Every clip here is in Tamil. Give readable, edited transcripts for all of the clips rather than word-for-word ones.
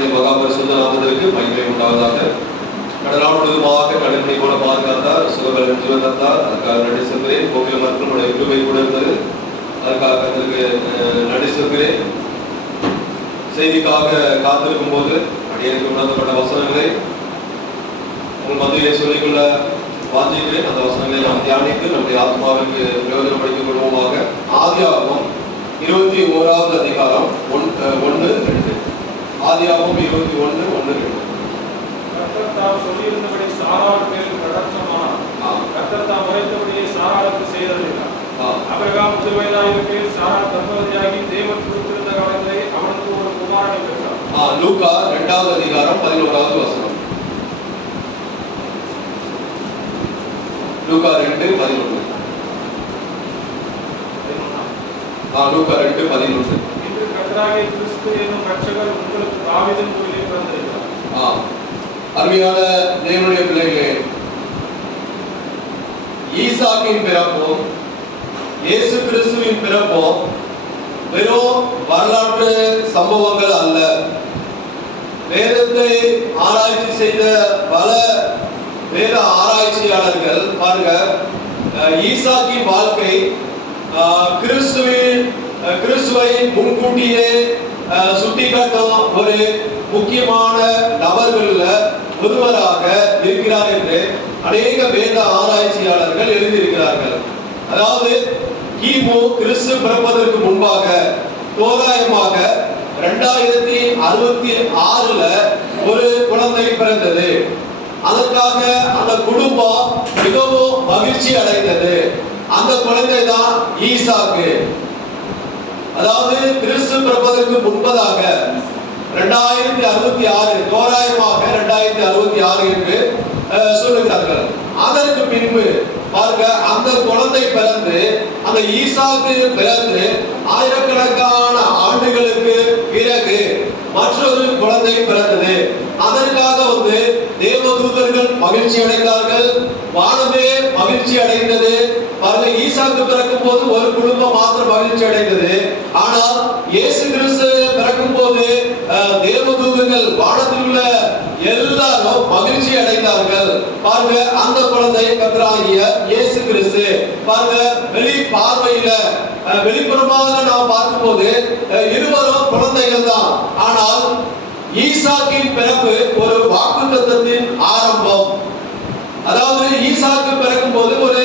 தேவனுடைய மகா பரிசுத்த நாமத்திற்கு மகிமை உண்டாவதாக. கடந்த நாள் முழுவதுமாக கடுமை போல பாதுகாத்தார், சுகபலன் ஜீவன் தந்தார். அதுக்காக நன்றி சொல்கிறேன். கோவில் மக்களுடைய கிருபை கூட இருந்தது, அதுக்காக அதற்கு நன்றி சொல்கிறேன். செய்திக்காக காத்திருக்கும் போது அடியேற்கு உணர்த்தப்பட்ட வசனங்களை உங்கள் மத்தியிலே சொல்லிக்கொள்ள வாஞ்சிக்கிறேன். அந்த வசனங்களை நாம் தியானித்து நம்முடைய ஆத்மாவிற்கு பிரயோஜனப்படுத்திக் கொள்வோமாக. ஆதியாகமம் 21வது அதிகாரம் 1-2. ஆதியாகமம் 21:1-2. கர்த்தர் தாம் சொல்லியிருந்தபடி சாராள் மேல் கடற்றமானார். கர்த்தர் தாம் உரைத்தபடியே சாராளுக்கு செய்தருளினார். ஆபிரகாம் 100 வயதாயிருக்கையில் சாராள் கர்ப்பவதியாகி தேவன் கொடுத்திருந்த காலத்திலே அவனுக்கு ஒரு குமாரனை பெற்றார். லூக்கா 2வது அதிகாரம் 11வது வசனம். லூக்கா 2:11. லூக்கா 2:11. இன்று கர்த்தராகிய கிறிஸ்து என்னும் இரட்சகர் உங்களுக்கு தாவீதின் ஊரிலே பிறந்திருக்கிறார். அருமையான தேவனுடைய பிள்ளைகளே, ஈசாக்கின் பிறப்பும் இயேசு கிறிஸ்துவின் பிறப்பும் வெறும் வரலாற்று சம்பவங்கள் அல்ல. வேதத்தை ஆராய்ச்சி செய்த பல வேத ஆராய்ச்சியாளர்கள் பாருங்க, ஈசாக்கின் வாழ்க்கை கிறிஸ்துவை முன்கூட்டியே சுட்டிக்காட்டும் ஒரு முக்கியமான நபர்கள்ல ஒருவராக இருக்கிறார் என்று அநேக வேத ஆராய்ச்சியாளர்கள் எழுதியிருக்கிறார்கள். அதாவது கிமு கிறிஸ்து பிறப்பதற்கு முன்பாக தோராயமாக 2066 ஒரு குழந்தை பிறந்தது. அதற்காக அந்த குடும்பம் மிகவும் மகிழ்ச்சி அடைந்தது. அந்த குழந்தை தான் ஈசாக்கு. அதாவது கிறிஸ்து பிறப்பதற்கு முன்பதாக 2066 தோராயமாக 2066 என்று சொல்லுகிறார்கள். அதற்கு பின்பு பாருங்க, அந்த குழந்தை பிறந்து அந்த ஈசாக்கு பிறந்து ஆயிரக்கணக்கான ஆண்டுகளுக்கு பிறகு மற்றொரு குழந்தை பிறந்தது. அதற்காக தேவதூதர்கள் மகிழ்ச்சி அடைந்தார்கள், வானமே மகிழ்ச்சி அடைந்தது. பாருங்க, ஈசாக்கு பிறக்கும் போது ஒரு குடும்பம் மாத்திரம் மகிழ்ச்சி அடைந்தது. ஆனால் இயேசு கிறிஸ்து பிறக்கும் போது தேவதூதர்கள் வானத்தில் உள்ள எல்லாரும் மகிழ்ச்சி அடைந்தார்கள். பாருங்க, அந்த குழந்தை கர்த்தராகிய இயேசு கிறிஸ்து. பாருங்க, வெளி பார்வையில வெளிப்புறமாக நாம் பார்க்கும்போது இருவரும் குழந்தைகள் தான். ஆனால் ஈசாக்கின் பிறப்பு ஒரு வாக்குத்தத்தத்தின் ஆரம்பம். அதாவது ஈசாக்கு பிறக்கும் போது ஒரு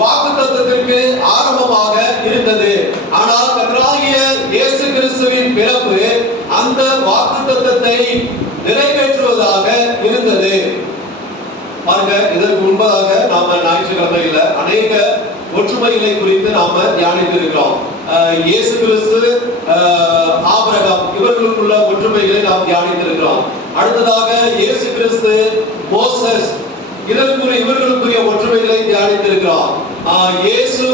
வாக்குத்தத்தத்திற்கு ஆரம்பமாக இருந்தது. ஆனால் கர்த்தராகிய இயேசு கிறிஸ்துவின் பிறப்பு அந்த வாக்குத்தத்தத்தை நிறைவேற்றுவதாக இருந்தது. பாருங்க, இதற்கு முன்பதாக நாம ஞாயிற்றுக்கிழமையில அநேக ஒற்றுமைகளை குறித்து நாம தியானித்திருக்கிறோம். இயேசு கிறிஸ்து, ஆபிரகாம் இவர்களுக்குள்ள ஒற்றுமைகளை நாம் தியானித்திருக்கிறோம். அடுத்ததாக இயேசு கிறிஸ்து, மோசஸ் இவர்களுக்குரிய ஒற்றுமைகளை தியானித்திருக்கிறோம். இயேசு,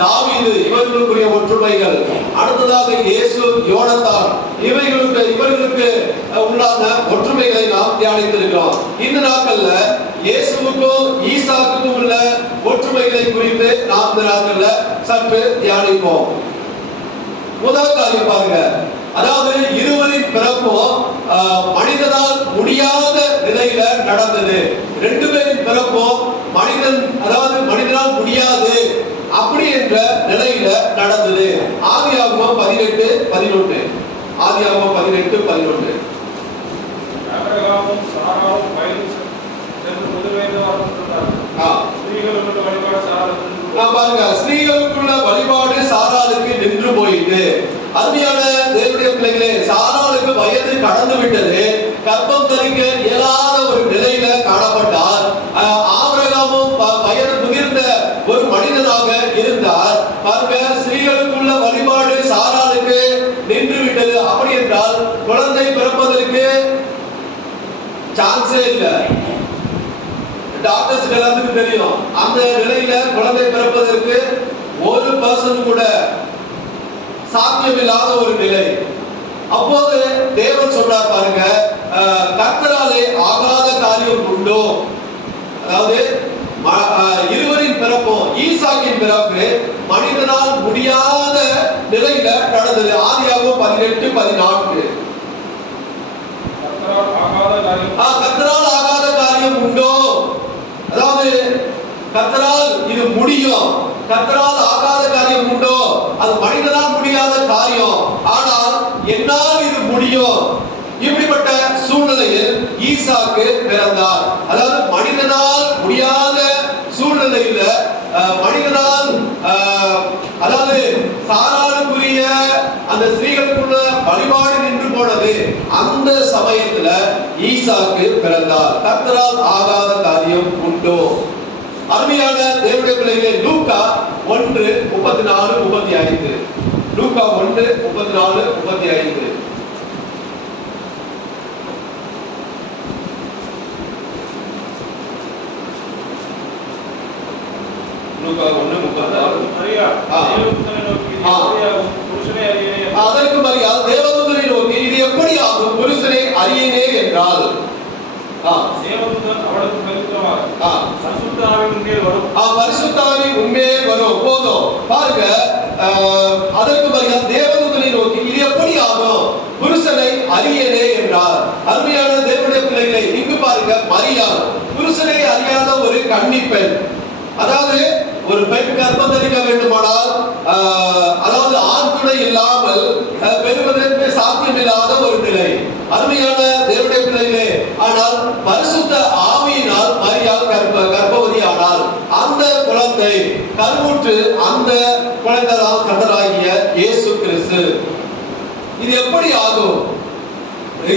தாவீது இவர்களுக்குரிய ஒற்றுமைகள். அடுத்ததாக இயேசு, யோனத்தான் இவர்களுக்கு உள்ளான ஒற்றுமைகளை நாம் தியானித்திருக்கிறோம். இந்த நாட்கள்ல இயேசுவுக்கும் ஈசாக்குக்கும் உள்ள ஒற்றுமைகளை குறித்து நாம் இந்த நாட்கள்ல சற்று தியானிப்போம். முதல் காரியம் பாருங்க, அதாவது இருவரின் பிறப்பும் மனிதனால் முடியாத நிலையில நடந்தது. 2 பேரின் பிறப்பும் மனிதனால் முடியாது அப்படி என்ற நிலையில நடந்தது. ஆதியாகமம் 18:11. ஆதியாகமம் 18:11. ஆபிரகாமும் சாராளும் வயது சென்று ஸ்திரீகளுக்குள்ள வழிபாடு சாராளுக்கு நின்று போயிட்டு. அருமையான தேவனுடைய பிள்ளைகளே, சாராளுக்கு வயது கடந்து விட்டது. கர்ப்பம் தரிக்க இயலாத ஒரு நிலையில காணப்பட்டார். ஆபிரகாமும் வயது முதிர்ந்த ஒரு மனிதனாக இருந்தார். பாருங்க, ஸ்திரீகளுக்குள்ள வழிபாடு சாராளுக்கு நின்று விட்டது. அப்படி என்றால் குழந்தை பிறப்பதற்கு சான்ஸே இல்லை. டாக்டர்ஸ் எல்லாத்துக்கும் தெரியும், அந்த நிலையில குழந்தை பிறப்பதற்கு 1% கூட சாத்தியமில்லாத ஒரு நிலை. அப்போது தேவன் சொன்னார், பாருங்க, கர்த்தராலே ஆகாத காரியம் உண்டோ. அதாவது இருவரின் பிறப்பும் ஈசாக்கின் பிறப்பு மனிதனால் முடியாத நிலையில நடந்தது. ஆதியாகமம் 18:14. காரியம் உண்டோ, அதாவது கர்த்தரால் இது முடியும், கர்த்தரால் ஆகாத காரியம் உண்டோ, அது மனிதனால் முடியாத காரியம், ஆனால் என்னால் இது முடியும். இப்படிப்பட்ட சூழ்நிலையில் ஈசாக்கு பிறந்தார். அதாவது மனிதனால் முடியாத சூழ்நிலையில மனிதனால் அதாவது சாராளுக்குரிய அந்த ஸ்திரீகளுக்குள்ள வழிபாடு நின்று போனது. அந்த சமயத்துல ஈசாக்கு பிறந்தார். கர்த்தரால் ஆகாத காரியம் உண்டோ? அருமையான தேவனுடைய பிள்ளைகளே, லூக்கா 1:34-35. லூக்கா 1:34-35. லூக்கா 1:34. அதற்கு மரியாள் தேவதூதனை நோக்கி, இது எப்படி ஆகும் புருஷனை அறியேனே என்றாள். பரிசுத்த ஆவி உன்மேல் வரும். போதும் பாருங்க. அதற்கு மரியாள் தேவதூதனை நோக்கி, இது எப்படி ஆகும் புருஷனை அறியேனே என்றார். அருமையான தேவனுடைய பிள்ளைகளை, இங்கு பாருங்க, மரியாள் புருஷனை அறியாத ஒரு கன்னிப்பெண். அதாவது ஒரு பெண் கர்ப்பம் தரிக்க வேண்டுமானால் அதாவது ஆண் துணை இல்லாமல் பெறுவதற்கு சாத்தியமில்லாத ஒரு நிலை. அருமையான தேவனுடைய பிள்ளைகளே, ஆனால் பரிசுத்த ஆவியினால் மரியாள் கர்ப்பவதி ஆனாள். அந்த குழந்தை கருவுற்று அந்த குழந்தை தான் கர்த்தராகிய இயேசு கிறிஸ்து. இது எப்படி ஆகும்?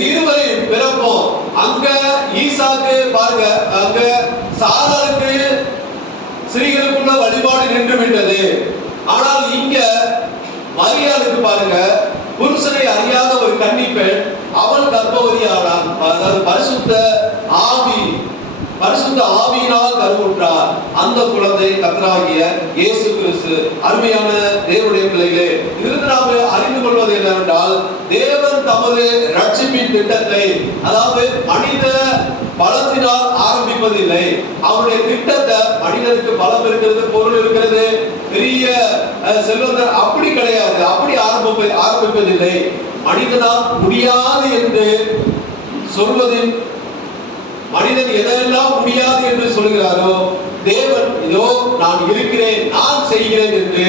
இருவரின் பிறப்பும் அங்க ஈசாக்கு பாருங்க, அங்க சாராளுக்கு ஸ்திரீகளுக்குள்ள வழிபாடு நின்று விட்டது. ஆனால் இங்க மரியாளுக்கு பாருங்க, புருஷனை அறியாத ஒரு கன்னிப்பெண், அவள் கர்ப்பவதி ஆனாள். அதாவது பரிசுத்த ஆவியினால் கருவுற்றார். அந்த குழந்தை கர்த்தராகிய இயேசு கிறிஸ்து. அருமையான தேவனுடைய பிள்ளைகளே, இதிலிருந்து நாம் அறிந்து கொள்வது என்னவென்றால், தேவன் தமது ரட்சிப்பின் திட்டத்தை அதாவது மனித பலத்தினால் ஆரம்பிப்பதில்லை. அவருடைய திட்டத்தை மனிதனுக்கு பலம் இருக்கிறது, பொருள் இருக்கிறது, பெரிய செல்வந்தர் அப்படி கிடையாது. அப்படி ஆரம்பிப்பதில்லை. மனிதனால் முடியாது என்று சொல்வதில் மனிதன் எதெல்லாம் முடியாது என்று சொல்கிறாரோ, தேவன் இதோ நான் இருக்கிறேன், நான் செய்கிறேன் என்று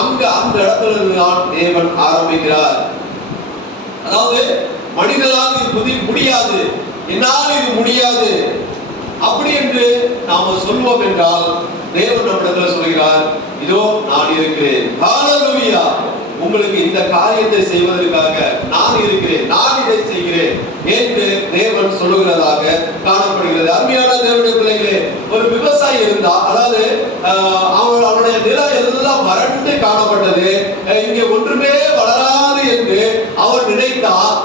அந்த இடத்துல தான் தேவன் ஆரம்பிக்கிறார். அதாவது மனிதனால் இது முடியாது, என்னால் இது முடியாது அப்படி என்று நாம சொல்வோம் என்றால், தேவன் நம்மிடத்தில் சொல்கிறார், இதோ நான் இருக்கிறேன். ஹல்லேலூயா! உங்களுக்கு இந்த காரியத்தை செய்வதற்காக நான் இருக்கிறேன், நான் இதை செய்கிறேன் என்று தேவன் சொல்லுகிறதாக காணப்படுகிறது. அருமையான தேவனுடைய பிள்ளைகளே, ஒரு விவசாயி இருந்தா, அதாவது அவனுடைய நிலம் எல்லாம் வறண்டு காணப்பட்டது, இங்கே ஒன்றுமே வளராது என்று அவர் நினைத்தார்.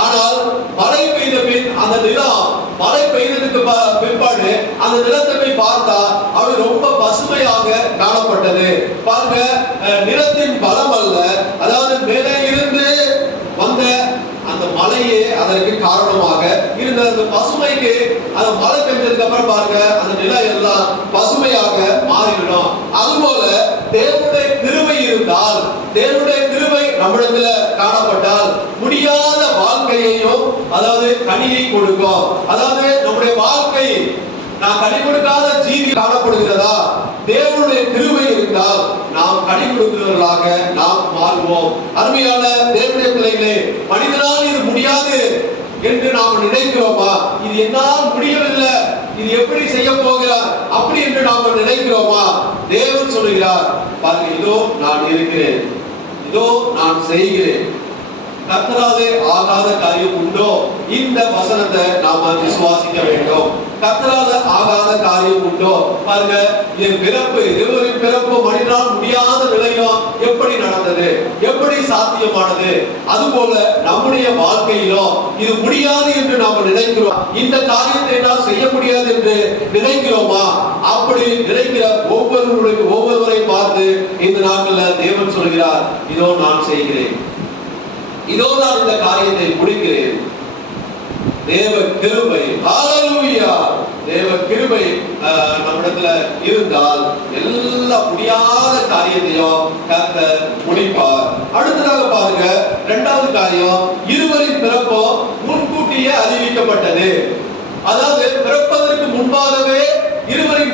ஆனால் மழை பெய்த பின் அந்த நிலம், மழை பெய்ததுக்கு பிற்பாடு அந்த நிலத்தை போய் பார்த்தா அது ரொம்ப பசுமையாக காணப்பட்டது. பாருங்க, நிலத்தின் பலம் அல்ல, அதாவது மேலே இருந்து வந்த அந்த மழையே அதற்கு காரணமாக இருந்த அந்த பசுமைக்கு, அந்த மழை பெஞ்சதுக்கு அப்புறம் பாருங்க அந்த நிலம் எல்லாம் பசுமையாக மாறிவிடும். அதுபோல தேவனுடைய கிருபை இருந்தால், தேவனுடைய கிருபை நம்மிடத்துல காணப்பட்டால் முடியாத வாழ்க்கையையும் அதாவது கனியை கொடுக்கும். அதாவது நம்முடைய வாழ்க்கை நாம் கனி கொடுக்காத ஜீவி காணப்படுகிறதா? தேவனுடைய கிருபை இருந்தால் நாம் கனி கொடுக்கிறவர்களாக நாம் மாறுவோம். அருமையான தேவனுடைய பிள்ளைகளே, மனிதனால் இது முடியாது என்று நாம் நினைக்கிறோமா? இது என்னால் முடியவில்லை, இது எப்படி செய்ய போகிறார் அப்படி என்று நாம் நினைக்கிறோமா? தேவன் சொல்லுகிறார், பாருங்க, இதோ நான் இருக்கிறேன், இதோ நான் செய்கிறேன். கர்த்தராலே ஆகாத காரியம் உண்டோ? இந்த வசனத்தை நாம விசுவாசிக்க வேண்டும். கர்த்தரால ஆகாத காரியம் உண்டோ? பாருங்க, என் பிறப்பு, இருவரின் பிறப்பு மனிதனால் முடியாத நிலையும் எப்படி நடந்தது, எப்படி சாத்தியமானது? அதுபோல நம்முடைய வாழ்க்கையிலும் இது முடியாது என்று நாம் நினைக்கிறோம். இந்த காரியத்தை நான் செய்ய முடியாது என்று நினைக்கிறோமா? அப்படி நினைக்கிற ஒவ்வொருவரை பார்த்து இந்த நாட்களில் தேவன் சொல்கிறார், இதோ நான் செய்கிறேன், இதோ நான் இந்த காரியத்தை முடிக்கிறேன். தேவ கிருபை, ஹல்லேலூயா! தேவ கிருபை நம்மிடத்துல இருந்தால் எல்லா முடியாத காரியத்தையும் கர்த்தர் முடிப்பார். அடுத்ததாக பாருங்க, இரண்டாவது காரியம், இருவரின் பிறப்பும் முன்கூட்டியே அறிவிக்கப்பட்டது. அதாவது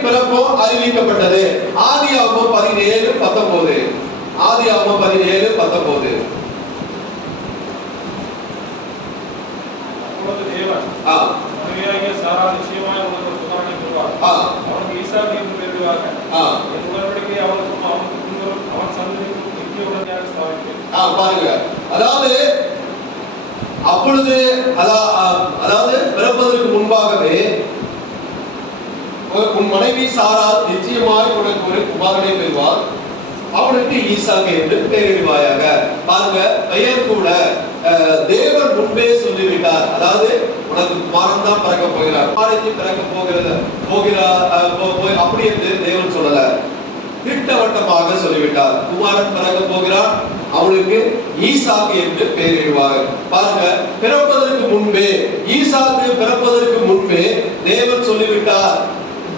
பிறப்பும் அறிவிக்கப்பட்டது. ஆதியாகமம் 17:19. ஆதியாகமம் 17:19. அப்பொழுது தேவன் மனைவியாகிய சாரா நிச்சயமாய் உனக்கு ஒரு குமாரனை பெறுவார். அவனுக்கு ஈசாக்கு என்று பெயரிடுவார்கள். என் உடன்படிக்கையை அவனுக்கும் அவனுக்கு பின்வரும் அவன் சந்ததிக்கும் நித்திய உடன்படிக்கையாக ஸ்தாபிப்பேன். பாருங்க, அதாவது அப்பொழுது அதாவது பிறப்பதற்கு முன்பாகவே உன் மனைவி சாரா நிச்சயமாய் உனக்கு ஒரு குமாரனை பெறுவார், அவனுக்கு ஈசாக்கு என்று பெயரிடுவாயாக. பாருங்க, பெயர் கூட தேவன் முன்பே சொல்லிவிட்டார். அதாவது உனக்கு குமாரன் தான் பிறக்க போகிறார், குமாரத்தை பிறக்க போகிறார் அப்படி என்று தேவன் சொல்லல, திட்டவட்டமாக சொல்லிவிட்டார். குமாரன் பிறக்க போகிறான், அவனுக்கு ஈசாக்கு என்று பெயரிடுவார். பாருங்க, பிறப்பதற்கு முன்பே, ஈசாக்கு பிறப்பதற்கு முன்பே தேவன் சொல்லிவிட்டார்.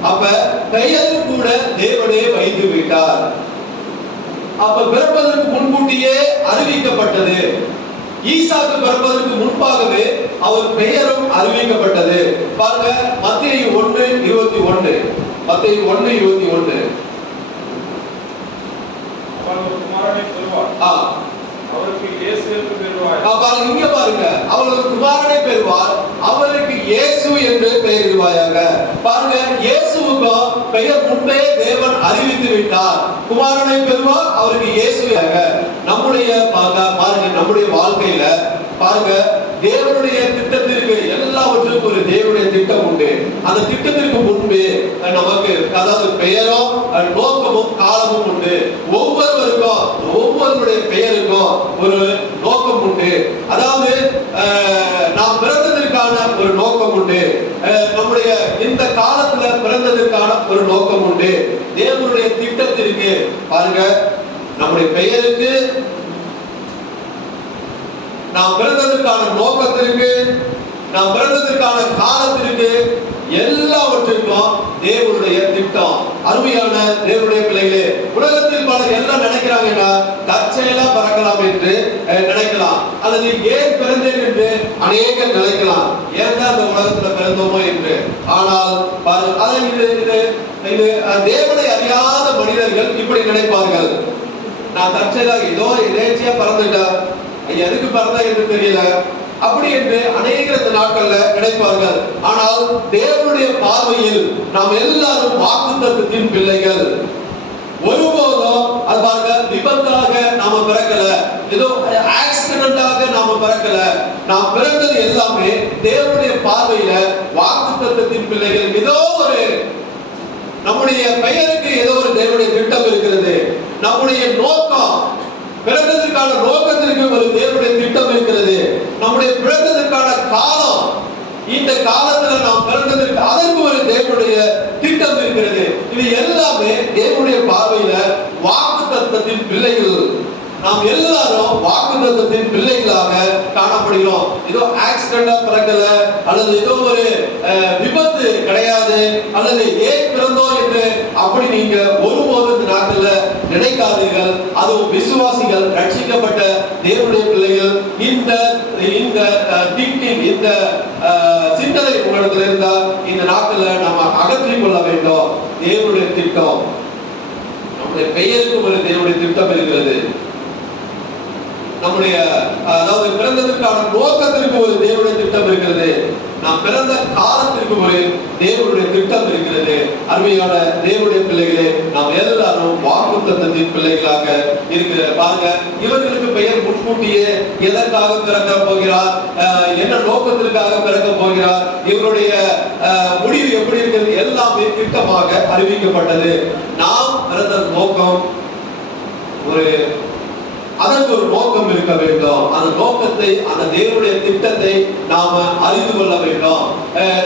அப்ப பெயர் கூட தேவனே வைத்து விட்டார். அப்ப பிறப்பதற்கு முன்கூட்டியே அறிவிக்கப்பட்டது. ஈசாக்கு பிறப்பதற்கு முன்பாகவே அவர் பெயரும் அறிவிக்கப்பட்டது. பாருங்க, மத்தேயு 1:21. மத்தேயு 1:21. அவன் ஒரு குமாரனை பெறுவார், அவருக்கு இயேசு என்று பெயரிடுவார். பாருங்க, இங்க பாருங்க, அவர் ஒரு குமாரனை பெறுவார், அவருக்கு இயேசு என்று பெயரிடுவாயாக. பாருங்க, இயேசுவுக்கு பெயர் முன்பே தேவன் அறிவித்து விட்டார். குமாரனை பெறுவார், அவருக்கு இயேசுவாக. நம்முடைய பாருங்க, நம்முடைய வாழ்க்கையில பாருங்க, தேவனுடைய திட்டத்திற்கு எல்லாவற்றுக்கும் ஒரு தேவனுடைய திட்டம் உண்டு. அந்த திட்டத்திற்கு முன்பே நமக்கு அதாவது பெயரும் நோக்கமும் காலமும் உண்டு. ஒவ்வொருவருக்கும் ஒவ்வொருவருடைய பெயருக்கும் ஒரு நோக்கம் உண்டு. அதாவது நாம் பிறந்ததற்கான ஒரு நோக்கம் உண்டு. நம்முடைய இந்த காலத்துல பிறந்ததற்கான ஒரு நோக்கம் உண்டு. தேவனுடைய திட்டத்திற்கு பாருங்க, நம்முடைய பெயருக்கு, நாம் பிறந்ததற்கான நோக்கத்திற்கு, நாம் பிறந்ததற்கான காலத்திற்கு, எல்லாவற்றிற்கும் தேவனுடைய திட்டம். அருமையான தேவனுடைய பிள்ளைகளே, உலகத்தில் பலர் எல்லாம் நினைக்கிறாங்கன்னா தற்செயலா பறக்கலாம் என்று நினைக்கலாம், அல்லது ஏன் பிறந்தேன் என்று அநேகர் நினைக்கலாம், ஏன் தான் இந்த உலகத்துல பிறந்தோமோ என்று. ஆனால் இது தேவனை அறியாத மனிதர்கள் இப்படி நினைப்பார்கள். நான் தற்செயலா ஏதோ எதேச்சியா பறந்துட்டேன், எதுக்கு பிறந்தா என்று தெரியல, அப்படி என்று அநேக நாட்கள்ல நினைப்பார்கள். ஆனால் தேவனுடைய பார்வையில் நாம் எல்லாரும் வாக்குத்தத்தத்தின் பிள்ளைகள். ஒருபோதும் அது பாருங்க, விபத்தாக நாம பிறக்கல, ஏதோ ஆக்சிடென்டாக நாம பிறக்கல. நாம் பிறந்தது எல்லாமே தேவனுடைய பார்வையில வாக்குத்தத்தத்தின் பிள்ளைகள். ஏதோ ஒரு நம்முடைய பெயருக்கு ஏதோ ஒரு தேவனுடைய திட்டம் இருக்கிறது. நம்முடைய நோக்கம், பிறந்ததற்கான நோக்கத்திற்கு ஒரு தேவனுடைய திட்டம் இருக்கிறது. நம்முடைய பிறந்ததற்கான காலம், இந்த காலத்துல நாம் பிறந்ததற்கு அதற்கு ஒரு தேவனுடைய திட்டம் இருக்கிறது. இது எல்லாமே தேவனுடைய பார்வையில வாக்குத்தத்தத்தின் பிள்ளைகள். நாம் எல்லாரும் வாக்குத்தத்தத்தின் பிள்ளைகளாக காணப்படுகிறோம். ஏதோ ஆக்சிடென்டா பிறக்கல, அல்லது ஏதோ ஒரு விபத்து கிடையாது, அல்லது ஏன் பிறந்தோம் என்று அப்படி நீங்க ஒருபோது இந்த நாட்டில் நினைக்காதீர்கள். அதுவும் விசுவாசிகள், ரட்சிக்கப்பட்ட தேவனுடைய பிள்ளைகள், இந்த இந்த திங்கிங், இந்த சிந்தனை உங்களிடத்தில் இருந்தால் இந்த நாட்டில் நம்ம அகற்றிக் கொள்ள வேண்டும். தேவனுடைய திட்டம், நம்முடைய பெயருக்கு ஒரு தேவனுடைய திட்டம் இருக்கிறது. நம்முடைய அதாவது பிறந்ததற்கான நோக்கத்திற்கு ஒரு தேவனுடைய திட்டம் இருக்கிறது. நாம் பிறந்த காலத்திற்கு ஒரு தேவனுடைய திட்டம் இருக்கிறது. அருமையான தேவனுடைய பிள்ளைகளே, நாம் எல்லாரும் வாக்குத்தத்தத்தின் பிள்ளைகளாக இருக்கிற பாருங்க, இவர்களுக்கு பெயர் முன்கூட்டியே எதற்காக பிறக்க போகிறார், என்ன நோக்கத்திற்காக பிறக்க போகிறார், இவருடைய முடிவு எப்படி இருக்கிறது, எல்லாமே திட்டமாக அறிவிக்கப்பட்டது. நாம் பிறந்த நோக்கம் அதற்கு ஒரு நோக்கம் இருக்க வேண்டும். அந்த நோக்கத்தை, அந்த தேவனுடைய திட்டத்தை நாம அறிந்து கொள்ள வேண்டும்.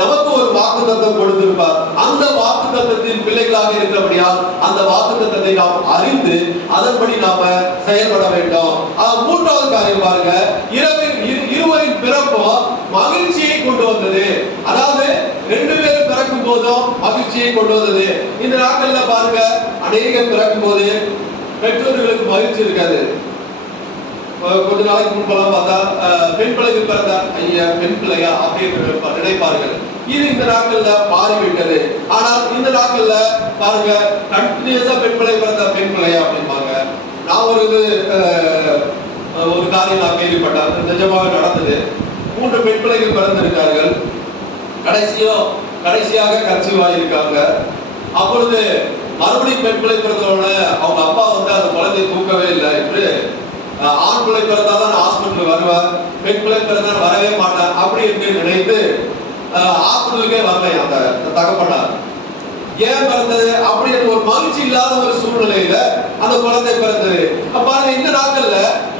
நமக்கு ஒரு வாக்குத்தத்தம் கொடுத்திருப்பார். அந்த வாக்குத்தத்தத்தின் பிள்ளைகளாக இருக்கிறபடியால் அந்த வாக்குத்தத்தத்தை நாம் அறிந்து அதன்படி நாம செயல்பட வேண்டும். மூன்றாவது காரியம் பாருங்க, இருவரின் பிறப்பும் மகிழ்ச்சியை கொண்டு வந்தது. அதாவது ரெண்டு பேரும் பிறக்கும் போதும் மகிழ்ச்சியை கொண்டு வந்தது. இந்த நாட்கள்ல பாருங்க, அநேகம் பிறக்கும் போது பெற்றோர்களுக்கு மகிழ்ச்சி இருக்காது. கொஞ்ச நாளைக்கு முன்பெல்லாம் பார்த்தா பெண் பிள்ளைக்கு பிறந்த ஐயா பெண் பிள்ளையா அப்படின்னு நினைப்பார்கள். இது இந்த நாட்கள்ல மாறிவிட்டது. ஆனால் இந்த நாட்கள்ல பாருங்க, கண்டினியூஸா பெண் பிள்ளை பிறந்த பெண் பிள்ளையா அப்படிம்பாங்க. நான் ஒரு காரியம் நான் கேள்விப்பட்டேன், நிஜமாக நடந்தது. 3 பெண் பிள்ளைகள் பிறந்திருக்கார்கள். கடைசியாக கன்சீவ் இருக்காங்க. அப்பொழுது மறுபடியும் பெண் பிள்ளை பிறந்தவுடனே அவங்க அப்பா வந்து அந்த குழந்தையை தூக்கவே இல்லை என்று, ஆண் பிள்ளை பிறந்தாதான் ஹாஸ்பிட்டல் வருவேன், பெண் பிள்ளை பிறந்தால் வரவே மாட்டேன் அப்படி என்று நினைத்து ஹாஸ்பிட்டலுக்கே வரலை அந்த தகப்பனார். ஏன் பிறந்தது அப்படி ஒரு மகிழ்ச்சி இல்லாத ஒரு சூழ்நிலையில அந்த குழந்தை பிறந்தது. பாருங்க, இந்த நாட்கள்ல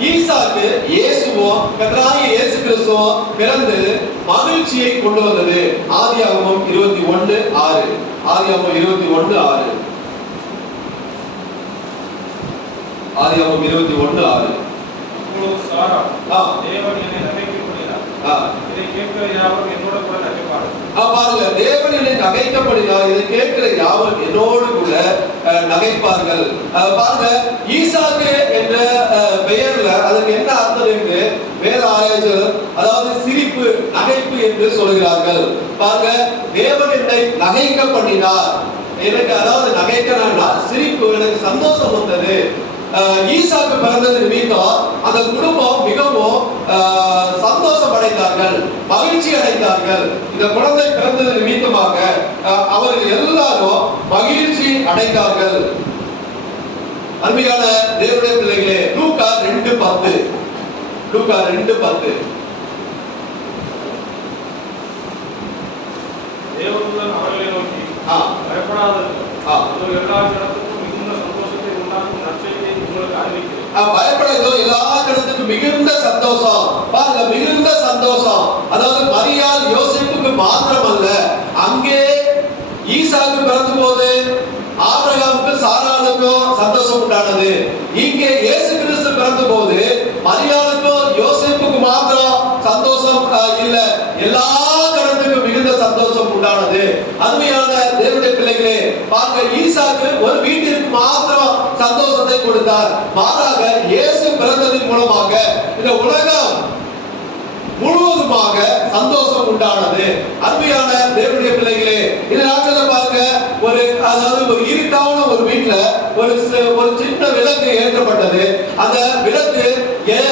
ஈசாக்கு இயேசுவும் கர்த்தராகிய இயேசு கிறிஸ்துவும் பிறந்து மகிழ்ச்சியை கொண்டு வந்தது. ஆதியாகமம் 21:6. ஆதியாகமம் 21:6. ஆதியாகமம் 21:6. சாரா தேவன் என்னை நகைக்கப்படினார், இதை கேட்கிற யாவரும் என்னோட கூட நகைப்பார்கள். பாருங்க, தேவன் என்னை நகைக்கப்படினார், இதை கேட்கிற யாவரும் என்னோடு கூட நகைப்பார்கள். பாருங்க, ஈசாக்கு என்ற பெயர்ல அதற்கு என்ன அர்த்தம் என்று வேத ஆராய்ச்சியாளர் அதாவது சிரிப்பு, நகைப்பு என்று சொல்கிறார்கள். பாருங்க, தேவன் என்னை நகைக்கப்படினார், எனக்கு அதாவது நகைக்கிறா சிரிப்பு, எனக்கு சந்தோஷம் வந்தது. ஈசாக்கு பிறந்தது நிமித்தம் அந்த குடும்பம் மிகவும் சந்தோஷம் அடைந்தார்கள், மகிழ்ச்சி அடைந்தார்கள். இந்த குழந்தை பிறந்தது நிமித்தமாக அவர்கள் எல்லாரும் மகிழ்ச்சி அடைந்தார்கள். அருமையான தேவனுடைய பிள்ளைகளே, லூக்கா 2:10. லூக்கா 2:10. தேவதூதன் அவர்களை நோக்கி பயப்படாதீர்கள், எல்லா ஜனத்துக்கும் மிகுந்த சந்தோஷத்தை உண்டாக்கும் நற்செய்தியை உங்களுக்கு அறிவிக்கிறேன். பயப்படாதோ, எல்லா ஜனத்துக்கும் மிகுந்த சந்தோஷம். பாருங்க, மிகுந்த சந்தோஷம். அதாவது மரியாள் யோசேப்புக்கு மாத்திரமல்ல, அங்கே ஈசாக்கு பிறந்த போது ஆபிரகாமுக்கு சாராளுக்கும் சந்தோஷம் உண்டானது. இங்கே இயேசு கிறிஸ்து பிறந்த போது மரியாளுக்கும் யோசேப்புக்கு மாத்திரம் சந்தோஷம் இல்ல, எல்லா ஜனத்துக்கும் மிகுந்த சந்தோஷம் உண்டானது. அருமையான தேவனுடைய பிள்ளைகளே, பாருங்க, ஈசாக்கு ஒரு வீட்டிற்கு மாத்திரம் சந்தோஷத்தை கொடுத்தார். மாறாக இயேசு பிறந்ததின் மூலமாக இந்த உலகம் முழுவதுமாக சந்தோஷம் உண்டானது. அருமையான தேவனுடைய பிள்ளைகளே, இந்த நாட்களில் பாருங்க, அதாவது ஒரு இருட்டான ஒரு வீட்டுல ஒரு சின்ன விளக்கு ஏற்றப்பட்டது. அந்த விளக்கு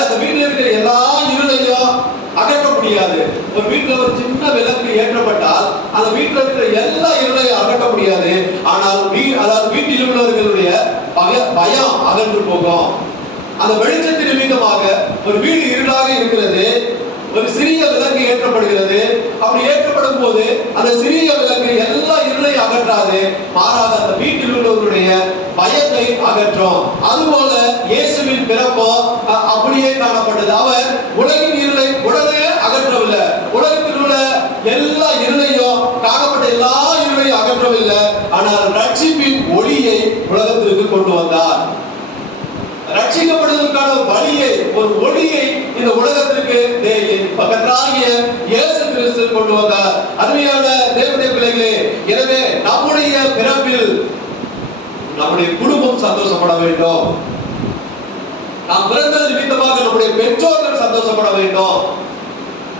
அந்த வீட்டில் இருக்கிற எல்லா இருளையும் அகற்ற முடியாது. ஒரு வீட்டுல ஒரு சின்ன விளக்கு ஏற்றப்பட்டால் அந்த வீட்டில் இருக்கிற எல்லா இருளையும் அகற்ற முடியாது. ஆனால் அதாவது வீட்டில் உள்ளவர்களுடைய பயம் அகன்று போகும். அந்த வெளிச்சத்தின் நிமித்தமாக ஒரு வீடு இருளாக இருக்கிறது, ஒரு சிறிய விளக்கு ஏற்றப்படுகிறது. அப்படி ஏற்றப்படும் போது அந்த சிறிய விளக்கு எல்லா இருளையும் அகற்றாது, மாறாக அந்த வீட்டில் உள்ளவர்களுடைய பயத்தை அகற்றும். அதுபோல இயேசுவின் பிறப்போ அப்படியே காணப்பட்டது. அவர் உலகின் இருளை உடனே அகற்றவில்லை, உலகத்தில் உள்ள எல்லா இருளையும் காணப்பட்ட எல்லா இருளையும் அகற்றவில்லை. ஆனால் ரட்சிப்பின் ஒளியை உலகத்திற்கு கொண்டு வந்தார். ரட்சிக்கப்படுவதற்கான வழியை, ஒரு ஒளியை இந்த உலகத்திற்கு கர்த்தராகிய இயேசு கிறிஸ்து கொண்டு வந்தார். அருமையான தேவனுடைய பிள்ளைகளே, எனவே நம்முடைய பிறப்பில் நம்முடைய குடும்பம் சந்தோஷப்பட வேண்டும். நாம் பிறந்தது நிமித்தமாக நம்முடைய பெற்றோர்கள் சந்தோஷப்பட வேண்டும்.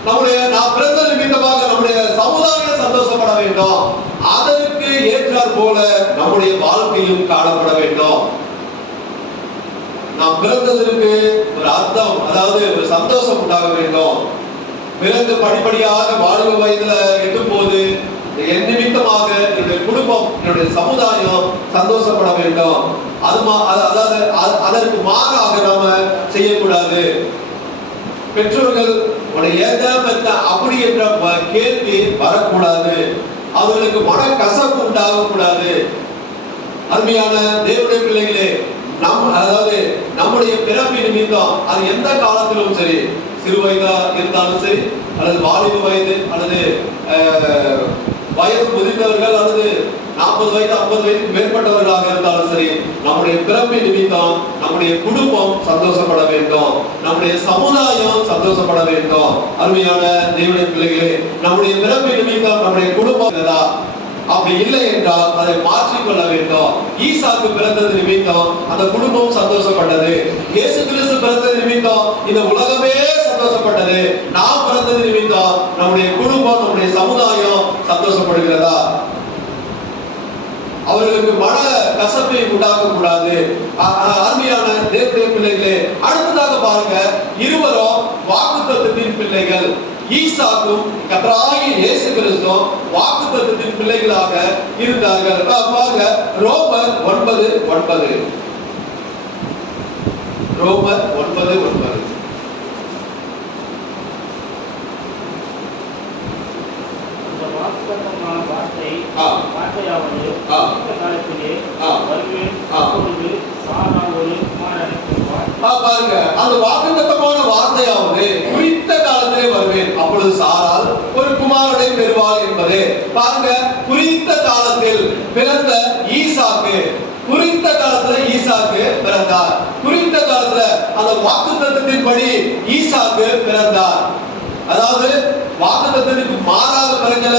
நாம் பிறந்தது நிமித்தமாக நம்முடைய சமுதாயம் சந்தோஷப்பட வேண்டும். அதற்கு ஏற்றாற் போல நம்முடைய வாழ்க்கையும் காணப்பட வேண்டும். நாம் பிறந்ததற்கு ஒரு அர்த்தம், அதாவது ஒரு சந்தோஷம் உண்டாக வேண்டும். பிறந்து படிப்படியாக வாலிப வயதுல எட்டும் போது என் நிமித்தமாக என்னுடைய குடும்பம், என்னுடைய சமுதாயம் சந்தோஷப்பட வேண்டும். அதாவது அதற்கு மாறாக நாம செய்யக்கூடாது. பெற்றோர்கள் அப்படி என்ற கேள்வி வரக்கூடாது. அவர்களுக்கு மன கசப்பு உண்டாகக்கூடாது. அருமையான தேவனுடைய பிள்ளைகளே, அதாவது நம்முடைய பிறப்பின் நிமித்தம் அது எந்த காலத்திலும் சரி, சிறு வயதா இருந்தாலும் சரி, அல்லது வாலிப வயது, அல்லது வயது முதிர்ந்தவர்கள், அல்லது 40 வயது 50 வயதுக்கு மேற்பட்டவர்களாக இருந்தாலும் சரி, நம்முடைய பிறப்பின் நிமித்தம் நம்முடைய குடும்பம் சந்தோஷப்பட வேண்டும், நம்முடைய சமுதாயம் சந்தோஷப்பட வேண்டும். அருமையான தேவனுடைய பிள்ளைகளே, நம்முடைய பிறப்பின் நிமித்தம் நம்முடைய குடும்பம் அப்படி இல்லை என்றால் அதை மாற்றிக்கொள்ள வேண்டும். ஈசாக்கு பிறந்தது நிமித்தம் அந்த குடும்பம் சந்தோஷப்பட்டது. இயேசு கிறிஸ்து பிறந்தது நிமித்தம் இந்த உலகமே சந்தோஷப்பட்டது. நாம் பிறந்தது நிமித்தம் நம்முடைய குடும்பம், நம்முடைய சமுதாயம் சந்தோஷப்படுகிறதா? அவர்களுக்கு மன கசப்பை உண்டாக்க கூடாது. அருமையான தேவனுடைய பிள்ளைகளே, அடுத்ததாக பாருங்க, இருவரும் வாக்குத்தத்தத்தின் பிள்ளைகள். ஈசாக்கும் கர்த்தராகிய இயேசு கிறிஸ்துவும் வாக்குத்தத்தத்தின் பிள்ளைகளாக இருந்தார்கள். பாருங்க, ரோமர் 9:9. ரோமர் 9:9. பாருங்க, அந்த வாக்குத்தத்தமான வார்த்தையாவது குறித்த காலத்திலே வருவேன், அப்பொழுது சாரால் ஒரு குமாரனை பெறுவாள் என்பது. பாருங்க, குறித்த காலத்தில் பிறந்த ஈசாக்கு, குறித்த காலத்துல ஈசாக்கு பிறந்தார். குறித்த காலத்துல அந்த வாக்குத்தத்தத்தின்படி ஈசாக்கு பிறந்தார். அதாவது வாக்குத்தத்தத்துக்கு மாறாக பிறக்கல,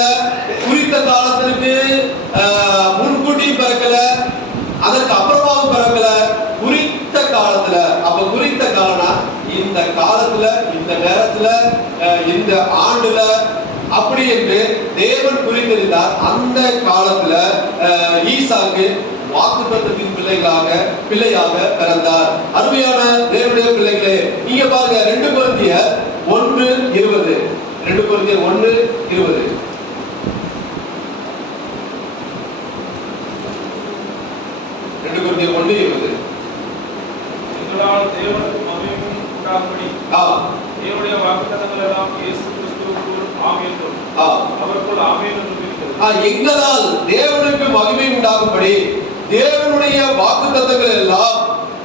குறித்த காலத்திற்கு முன்கூட்டி பிறக்கல, அதற்கு அப்புறமாக பிறக்கல, குறித்த காலத்துல. அப்ப குறித்த காலம்னா இந்த காலத்துல, இந்த நேரத்துல, இந்த ஆண்டுல அப்படி என்று தேவன் குறித்திருந்தார். அந்த காலத்துல ஈசாக்கு வாக்குத்தத்தத்தின் பிள்ளையாக பிறந்தார். அருமையான தேவனுடைய பிள்ளைகளே, நீங்க பாருங்க 2 கொரிந்தியர் 1:20. 2 கொரிந்தியர் 1:20. எங்களால் தேவனுக்கு மகிமை உண்டாகும்படி தேவனுடைய வாக்குத்தத்தங்கள் எல்லாம் இயேசு கிறிஸ்துவுக்குள் ஆமென் என்றும் அவருக்குள் ஆமென் என்றும் இருக்கிறது. எங்களால் தேவனுக்கு மகிமை உண்டாகும்படி தேவனுடைய வாக்குத்தத்தங்கள் எல்லாம்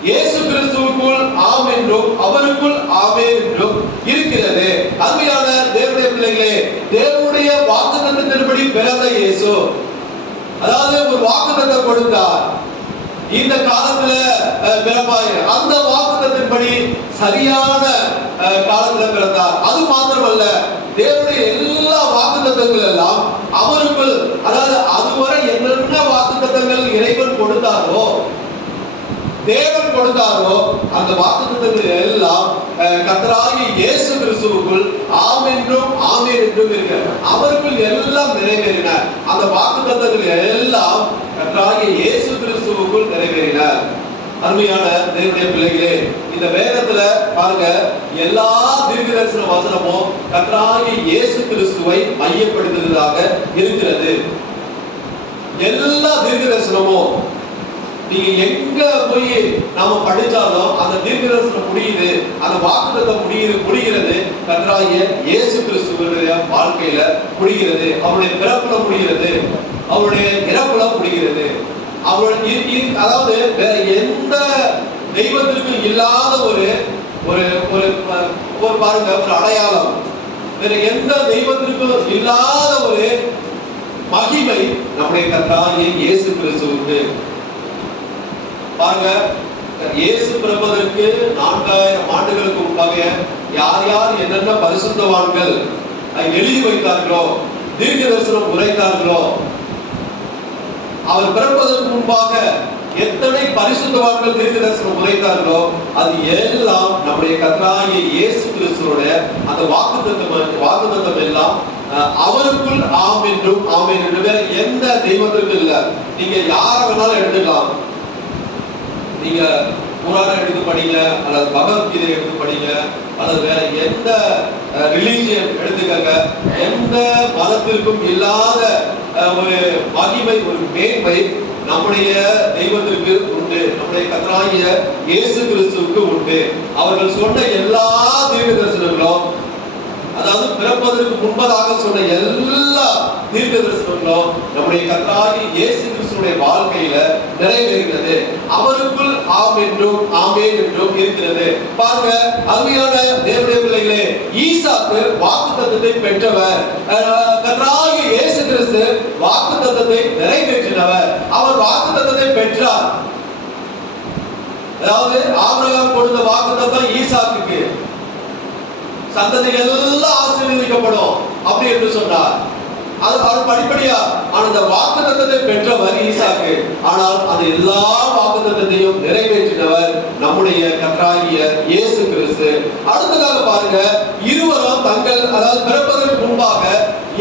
இயேசு கிறிஸ்துவுக்குள் ஆமென் என்றும் அவருக்குள் ஆமென் என்றும் இருக்கிறது. அருமையான தேவனுடைய பிள்ளைகளே, தேவனுடைய வாக்குத்தத்தத்தின்படி பிறந்த இயேசு, அதாவது ஒரு வாக்குத்தத்தம் கொடுத்தார், இந்த காலத்துல பிறப்பாய், அந்த வாக்குத்தத்தின்படி சரியான காலத்துல பிறந்தார். அது மாத்திரமல்ல, தேவனுடைய எல்லா வாக்குத்தத்தங்கள் எல்லாம் அவருக்குள், அதாவது அதுவரை என்னென்ன வாக்குத்தத்தங்கள் இறைவன் கொடுத்தாரோ, தேவன் கொடுத்தாரோ, அந்த வாக்குத்தத்தங்கள் எல்லாம் கர்த்தராகிய இயேசு கிறிஸ்துவுக்குள் ஆமென் என்றும் ஆமென் என்றும் இருக்கிறது. அவருக்குள் எல்லாம் நிறைவேறின. அந்த வாக்குத்தத்தங்கள் எல்லாம் கர்த்தராகிய இயேசு கிறிஸ்துவுக்குள் நிறைவேறின. அருமையான தேவனுடைய பிள்ளைகளே, இந்த வேதத்துல பாருங்க, எல்லா தீர்க்கதரிசன வசனமும் கர்த்தராகிய இயேசு கிறிஸ்துவை மையப்படுத்துவதாக இருக்கிறது. எல்லா தீர்க்கதரிசனமும் நீங்க எங்க போய் நாம படிச்சாலும் அந்த தீர்க்கதரிசனம் முடியுது, அந்த வாக்குத்தத்தம் முடிகிறது கர்த்தராகிய இயேசு கிறிஸ்துவினுடைய வாழ்க்கையில முடிகிறது. அவருடைய பிறப்புல முடிகிறது, அவருடைய இறப்புல முடிகிறது. அதாவது வேற எந்த தெய்வத்திற்கும் இல்லாத ஒரு ஒரு ஒரு பாருங்க, ஒரு அடையாளம், வேற எந்த தெய்வத்திற்கும் இல்லாத ஒரு மகிமை நம்முடைய கர்த்தராகிய இயேசு கிறிஸ்துவுக்கு. பாருங்க, இயேசு பிறப்பதற்கு 4000 ஆண்டுகளுக்கு முன்பாக யார் யார் என்னென்ன பரிசுத்தவான்கள் எழுதி வைத்தார்களோ, தீர்க்க தரிசனம் உரைத்தார்களோ, அவர் பிறப்பதற்கு முன்பாக எத்தனை பரிசுத்தவான்கள் தீர்க்க தரிசனம் உரைத்தார்களோ, அது எல்லாம் நம்முடைய கர்த்தராகிய இயேசு கிறிஸ்துவோட அந்த வாக்குத்தத்தம் எல்லாம் அவருக்குள் ஆமென் என்றும் ஆமென் என்றும். வேற எந்த தெய்வத்திற்கும் இல்லை. நீங்க யார வேணாலும் எடுத்துக்கலாம். நீங்க குர்ஆனை எடுத்து படிங்க, அல்லது பகவத்கீதை எடுத்து படிங்க, அல்லது வேற எந்த ரிலீஜியன் எடுத்துக்கங்க, எந்த மதத்திற்கும் இல்லாத ஒரு மகிமை, ஒரு மேன்மை நம்முடைய தெய்வத்திற்கு உண்டு, நம்முடைய கர்த்தராகிய இயேசு கிறிஸ்துவுக்கு உண்டு. அவர்கள் சொன்ன எல்லா தீர்க்க தரிசனங்களும், அதாவது பிறப்பதற்கு முன்பதாக சொன்ன எல்லா தீர்க்க தரிசனங்களும் நம்முடைய கர்த்தராகிய இயேசு கிறிஸ்துவினுடைய வாழ்க்கையில நிறைவேறினது. அவருக்குள் ஆமென் என்றும் ஆமென் என்றும் இருக்கிறது. பாருங்க, அருமையான தேவனுடைய பிள்ளைகளே, ஈசாக்கு வாக்குத்தத்தத்தை பெற்றவர், கர்த்தராகிய இயேசு கிறிஸ்து வாக்குத்தத்தத்தை நிறைவேற்றினவர். அவர் வாக்குத்தத்தத்தை பெற்றார். அதாவது ஆபிரகாம் கொடுத்த வாக்குத்தத்தம் ஈசாக்குக்கு, சந்ததி எல்லாம் ஆசீர்வதிக்கப்படும் அப்படி என்று சொன்னார். அது படிப்படியா அந்த வாக்குத்தத்தத்தை பெற்றவர் ஈசாக்கு. ஆனால் அது எல்லா வாக்குத்தத்தத்தையும் நிறைவேற்றினவர் நம்முடைய கர்த்தராகிய இயேசு கிறிஸ்து. அடுத்ததாக பாருங்க, இருவரும் தங்கள் அதாவது பிறப்பதற்கு முன்பாக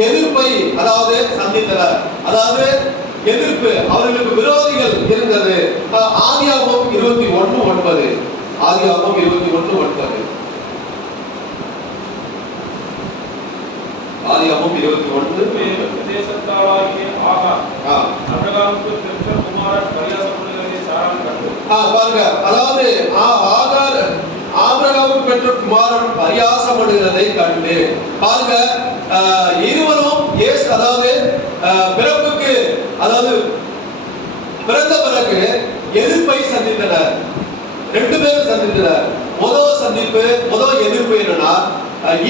எதிர்ப்பை அதாவது சந்தித்தனர். அதாவது எதிர்ப்பு, அவர்களுக்கு விரோதிகள் இருந்தது. ஆதியாகமம் 21:9. ஆதியாகமம் 21:9. ஆதியாகமம் 21:9. தேசத்தாளாகிய ஆகார் ஆபிரகாமுக்கு பெற்ற குமாரன் பரியாசப்படுகிறதை சாராள் கண்டு. பாருங்க, அதாவது ஆகார் ஆபிரகாமுக்கு பெற்ற குமாரன் பரியாசப்படுகிறதை கண்டு. பாருங்க, இருவரும் அதாவது பிறப்புக்கு அதாவது பிறந்த பிறகு எதிர்ப்பை சந்தித்தனர். ரெண்டு பேரும் சந்தித்தனர். முதல் எதிர்ப்பு என்னன்னா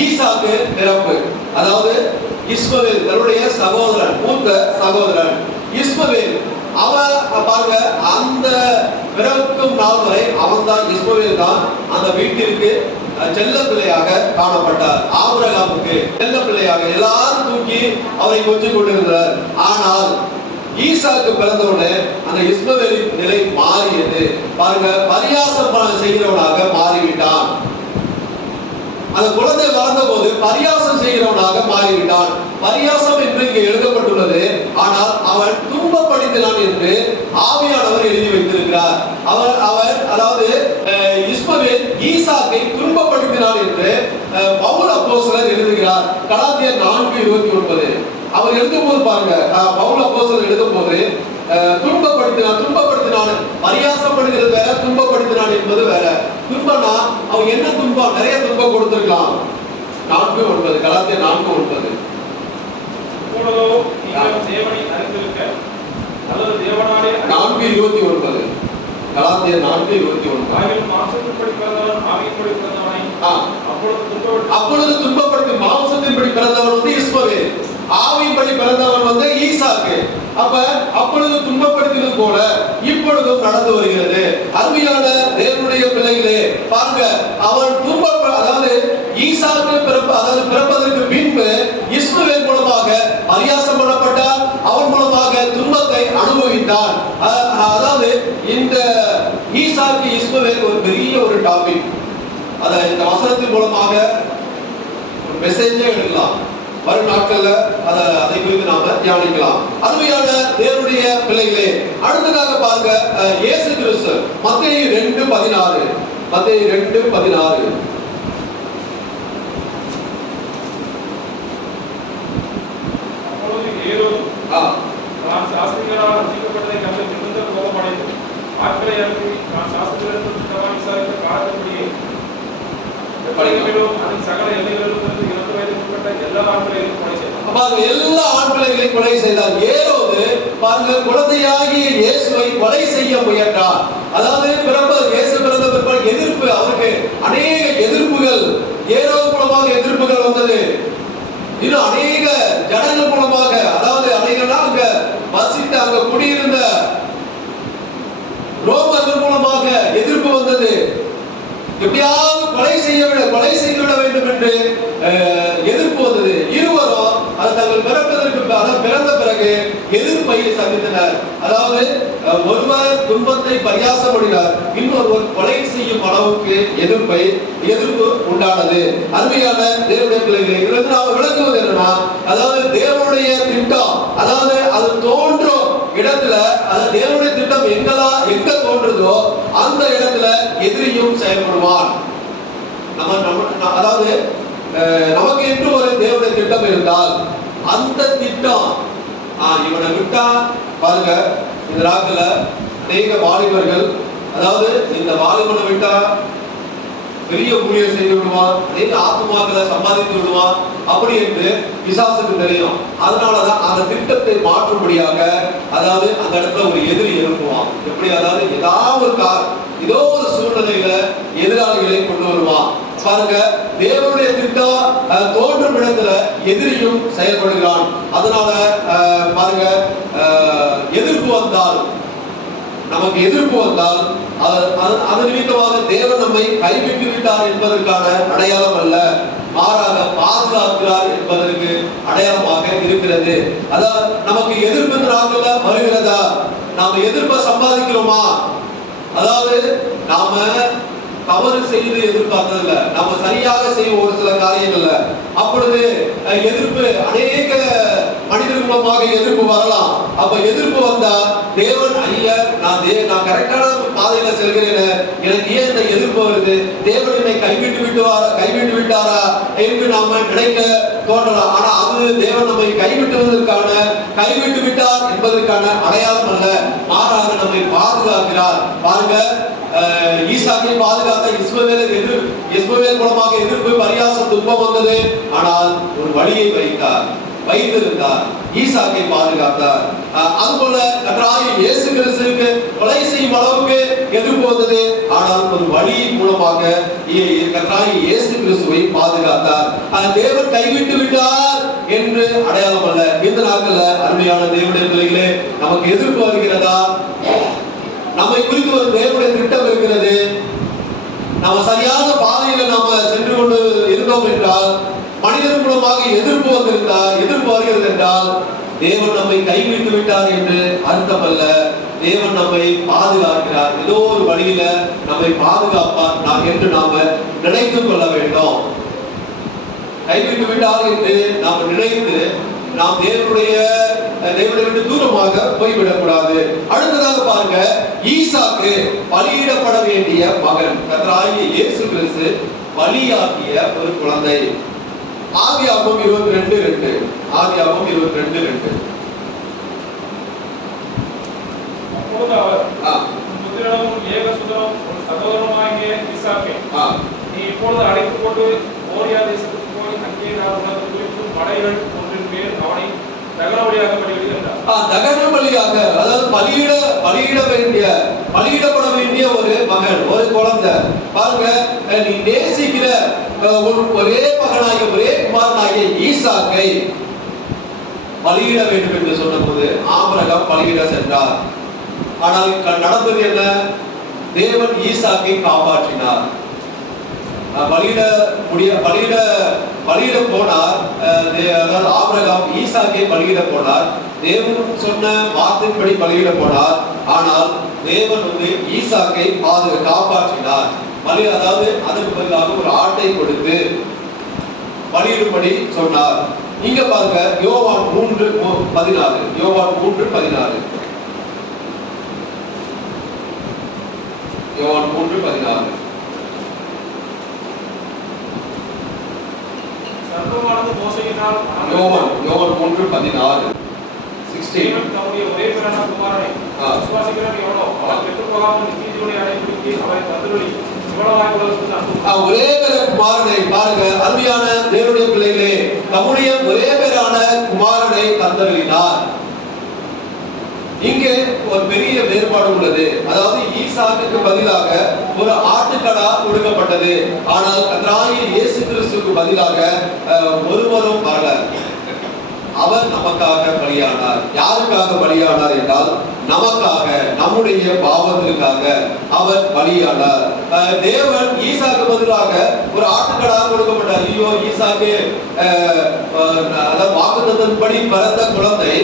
ஈசாக்கு பிறப்பு. அதாவது இஸ்மவேல் தன்னுடைய சகோதரன், மூத்த சகோதரன் இஸ்மவேல். அவன் பாருங்க, அந்த பிறக்கும் நாள் வரை அவன் தான், இஸ்மவேல் தான் அந்த வீட்டிற்கு செல்ல பிள்ளையாக காணப்பட்டார். ஆபிரகாமுக்கு செல்ல பிள்ளையாக எல்லாரும் தூக்கி அவரை கொஞ்சம் கொண்டிருந்தார். ஆனால் ஈசாக்கு பிறந்தவுடனே அந்த இஸ்மவேலின் நிலை மாறியது. பாருங்க, பரியாசம் செய்கிறவனாக மாறிவிட்டான். அந்த குழந்தை வளர்ந்த போது பரியாசம் செய்கிறவனாக மாறிவிட்டான். பரியாசம் என்று இங்கே எழுதப்பட்டுள்ளது. ஆனால் அவன் துன்பப்படுத்தினான் என்று ஆவியானவர் எழுதி வைத்திருக்கிறார். அவர் அதாவது இஸ்மவேல் ஈசாக்கை துன்பப்படுத்தினான் என்று பவுல் அப்போஸ்தலர் எழுதுகிறார். கலாத்தியர் 4:29. அவர் எழுதும் போது பாருங்க, பவுல் அப்போஸ்தலர் எழுதும் போது துன்பப்படுத்தினான் பரியாசப்படுகிறது வேற, துன்பப்படுத்தினான் என்பது வேற. துன்பம்னா அவன் என்ன துன்பம், நிறைய துன்பம் கொடுத்திருக்கலாம். 4:9. கலாத்தியர் 4:9. தேவனை அறிந்திருக்க அல்லது தேவனாலே 4:29. கலாத்தியர் 4:29. மாம்சத்தின்படி பிறந்தவன் ஆவியின்படி பிறந்தவனை அப்பொழுது துன்பப்படுத்தி மாம்சத்தின்படி பிறந்தவன் வந்து இஸ்மவேல், ஆவியின்படி பிறந்தவன் வந்து ஈசாக்கு. அப்பொழுது துன்பப்படுத்தினது போல இப்பொழுதும் நடந்து வருகிறது. அருமையான தேவனுடைய பிள்ளைகளே, பாருங்க, அவன் அதாவது ஈசாக்கு பிறப்பதற்கு பின்பு இஸ்மவேல் மூலமாக பரியாசம் பண்ணப்பட்டார். அவன் மூலமாக துன்பத்தை அனுபவித்தான். அதாவது இந்த ஈசாக்கு இஸ்மவேல் ஒரு பெரிய ஒரு டாபிக். அத இந்த வசனத்தின் மூலமாக ஒரு மெசேஜே எடுக்கலாம். வரும் நாட்கள்ல அதை குறித்து நாம தியானிக்கலாம். அருமையான தேவனுடைய பிள்ளைகளே, அடுத்ததாக பாருங்க, இயேசு கிறிஸ்து மத்தேயு 2:16. மத்தேயு 2:16. அப்பொழுது ஏரோது நான் சாஸ்திரிகளால் ரட்சிக்கப்பட்டதை கண்டு மிகுந்த கோபமடைந்து ஆட்களை அனுப்பி நான் சாஸ்திரிகளிடத்தில் விசாரித்த காலத்தின்படியே சகல எல்லைகளிலும் இருந்து 2 வயதுக்குட்பட்ட எல்லா ஆண்களையும் கொலை செய்தார். எல்லா ஆண்களையும் கொலை செய்தார். ஏரோது பாருங்க, குழந்தையாகிய இயேசுவை கொலை செய்ய முயன்றார். அதாவது இயேசு பிறந்த பிறகு எதிர்ப்பு, அவருக்கு அநேக எதிர்ப்புகள், ஏரோது மூலமாக எதிர்ப்புகள் வந்தது. இன்னும் அநேக ஜனங்கள் மூலமாக, அதாவது அநேகனா அங்க வசித்த அங்க குடியிருந்த ரோமர்கள் மூலமாக எதிர்ப்பு வந்தது. எப்படியாவது கொலை செய்து விட வேண்டும் என்று எதிர்ப்பு வந்தது. இருவரும் தங்கள் பிறந்த பிறகு எதிர்ப்பை சந்தித்தனர். அதாவது ஒருவர் துன்பத்தை பரியாசப்படினார், இன்னொருவர் கொலை செய்யும் அளவுக்கு எதிர்ப்பு உண்டானது. அருமையான தேவனுடைய பிள்ளைகளை நாம் விளக்குவது என்னன்னா, அதாவது தேவனுடைய திட்டம், அதாவது அது தோன்றும் இடத்துல, அதாவது தேவனுடைய திட்டம் எங்க தோன்றுதோ அந்த இடத்துல எதிரியும் செயல்படுவான். அதாவது நமக்கு என்று ஒரு தேவனுடைய திட்டம் இருந்தால் அந்த திட்டம் இவனை விட்டா பாருங்க, இந்த நாட்கள அநேக வாலிபர்கள், அதாவது இந்த வாலிபனை விட்டா பெரிய ஊழியர் செய்து விடுவான், அநேக ஆத்மாக்களை சம்பாதித்து விடுவான் அப்படி என்று பிசாசுக்கு தெரியும். அதனாலதான் அந்த திட்டத்தை மாற்றும்படியாக, அதாவது அந்த இடத்துல ஒரு எதிரி எழுப்புவான். எப்படி, அதாவது ஏதோ ஒரு சூழ்நிலையில எதிராளிகளை கொண்டு வருவான். பாருங்க, தேவனுடைய திட்டம் தோன்றும் இடத்துல எதிரியும் செயல்படுகிறான். அதனால பாருங்க, நமக்கு எதிர்ப்பு வந்தால் அது நிமித்தமாக தேவன் நம்மை கைவிட்டு விட்டார் என்பதற்கான அடையாளம் அல்ல, மாறாக பாதுகாக்கிறார் என்பதற்கு அடையாளமாக இருக்கிறது. அதாவது நமக்கு எதிர்ப்பு நாட்கள்ல வருகிறதா, நாம எதிர்ப்பை சம்பாதிக்கிறோமா? அதாவது நாம தவறு செய்து எதிர்பார்த்ததில்ல, நாம சரியாக செய்யும் ஒரு சில காரியங்கள்ல அப்பொழுது எதிர்ப்பு அநேக மனிதர்கள் மூலமாக எதிர்ப்பு வரலாம். அப்ப எதிர்ப்பு வந்தா தேவன் ஐயா நான் கரெக்டான பாதையில செல்கிறேன், எனக்கு ஏன் இந்த எதிர்ப்பு வருது, தேவன் என்னை கைவிட்டு விட்டாரா என்று நாம நினைக்க தோன்றலாம். ஆனா அது தேவன் நம்மை கைவிட்டு விட்டார் என்பதற்கான அடையாளம் அல்ல, மாறாக நம்மை பாதுகாக்கிறார். பாருங்க, ஈசாக்கை பாதுகாத்த இஸ்மவேல் மூலமாக எதிர்ப்பு, பரியாசம், துன்பம் வந்தது. ஆனால் ஒரு வழியை வைத்திருந்தார், ஈசாக்கை பாதுகாத்தார். அதுபோல கர்த்தராகிய இயேசு கிறிஸ்துவுக்கு கொலை செய்யும் அளவுக்கு எதிர்ப்பு வந்தது. ஆனால் ஒரு வழியின் மூலமாக கர்த்தராகிய இயேசு கிறிஸ்துவை பாதுகாத்தார். தேவன் கைவிட்டு விட்டார் என்று அடையாளம் அல்ல. இந்த நாட்கள்ல அருமையான தேவனுடைய பிள்ளைகளே, நமக்கு எதிர்ப்பு வருகிறதா, நம்மை குறித்து ஒரு தேவனுடைய திட்டம் இருக்கிறது, நாம சரியான பாதையில நாம சென்று கொண்டு இருந்தோம் என்றால், மனிதன் மூலமாக எதிர்ப்பு வருகிறது என்றால் தேவன் நம்மை கைவிட்டு விட்டார் என்று அர்த்தம் அல்ல. தேவன் நம்மை பாதுகாக்கிறார், ஏதோ ஒரு வழியில நம்மை பாதுகாப்பார் என்று நாம நினைத்துக் கொள்ள வேண்டும். கைவிட்டு விட்டார் என்று நாம் நினைத்து நாம் தேவனுடைய விட்டு தூரமாக போய்விடக் கூடாது. அடுத்ததாக பாருங்க, ஈசாக்கு பலியிடப்பட வேண்டிய மகன், கர்த்தராகிய இயேசு கிறிஸ்து பலியாக்கிய ஒரு குழந்தை. ஆதியாகமம் 22:2. ஆதியாகமம் 22:2. அப்பொழுது அவர் புத்திரனும் ஏகசுதனும் ஒரு சகோதரனுமாகிய ஈசாக்கே, நீ இப்பொழுது அழைத்துக் கொண்டு மோரியா தேசத்துக்கு போய் அங்கே நான் உனக்கு குறிக்கும் படைகள் ஒன்றின் மேல் அவனை தகன பலியாக, அதாவது பலியிடப்பட வேண்டிய ஒரு மகன், ஒரு குழந்தை. பாருங்க, நீ நேசிக்கிற ஒரே மகனாகிய ஒரே குமாரனாகிய ஈசாக்கை பலியிட வேண்டும் என்று சொன்ன போது ஆபிரகாம் பலியிட சென்றார். ஆனால் நடந்தது என்ன? தேவன் ஈசாக்கை காப்பாற்றினார். பலியிட போனார். அதாவது ஆபிரகாம் ஈசாக்கை பலியிட போனார். தேவன் சொன்ன வார்த்தைப்படி பலியிட போனார். ஆனால் தேவன் ஈசாக்கை காப்பாற்றினார். அதாவது அதற்கு பதிலாக ஒரு ஆட்டை கொடுத்து பலியிடும்படி சொன்னார். இங்க பாருங்க, யோவான் 3:16. யோவான் 3:16. யோவான் 3:16. யோவான் 3:16. 16. தம்முடைய ஒரே பேரான குமாரனை விசுவாசிக்கிறவன் எவனோ அவன் கெட்டுப் போகாமல் நித்திய ஜீவனை அடையும்படிக்கு அவரை தந்தருளி இவ்வளவாய் உலகத்துக்கு அனுப்பினார். ஒரே பேரான குமாரனை, பாருங்க அருமையான தேவனுடைய பிள்ளைகளே, தம்முடைய ஒரே பேரான குமாரனை தந்தருளினார். இங்கே ஒரு பெரிய வேறுபாடு உள்ளது. அதாவது ஈசாக்குக்கு பதிலாக ஒரு ஆட்டுக்கடா கொடுக்கப்பட்டது. ஆனால் கர்த்தராகிய இயேசு கிறிஸ்துவுக்கு பதிலாக ஒருவரும் வரல. அவர் நமக்காக பலியானார். யாருக்காக பலியானார் என்றால் நமக்காக, நம்முடைய பாவத்திற்காக அவர் பலியானார். தேவன் ஈசாக்கு பதிலாக ஒரு ஆட்டுக்கடா கொடுக்கப்பட்டார். ஐயோ, ஈசாக்கு வாக்குத்தத்தன்படி பிறந்த குழந்தை,